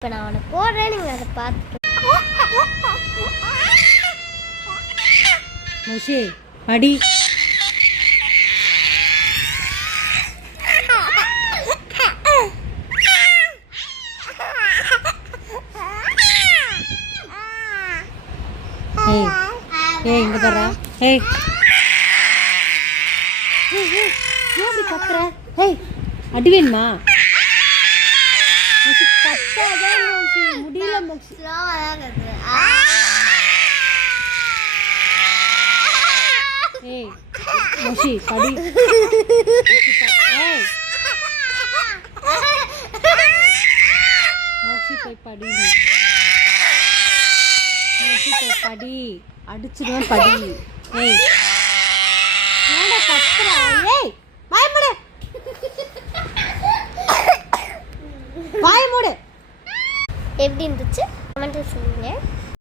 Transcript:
இப்போ நான் உனக்கு போடுறேன், நீங்கள் அதை பார்த்துட்டு மோஷி படி. ஏய் ஏய் இங்க பாரு. ஏய் ஏன் கத்துற? ஏய் அடி வேணுமா? மோஷி கத்தாத மோஷி, முடியல மோஷி. ஸ்லோவாக தான் கற்றுறேன். ஏய் மோஷி படி. ஏய் மோஷி போய் படி. மோஷி போய் படி, அடிச்சிடுவேன் படி. ஏய் ஏன்டா கத்துற? ஏய் வாய் மூடு, வாய் மூடு. எப்படி இருந்துச்சு கமெண்ட்டில் சொல்லுங்கள்.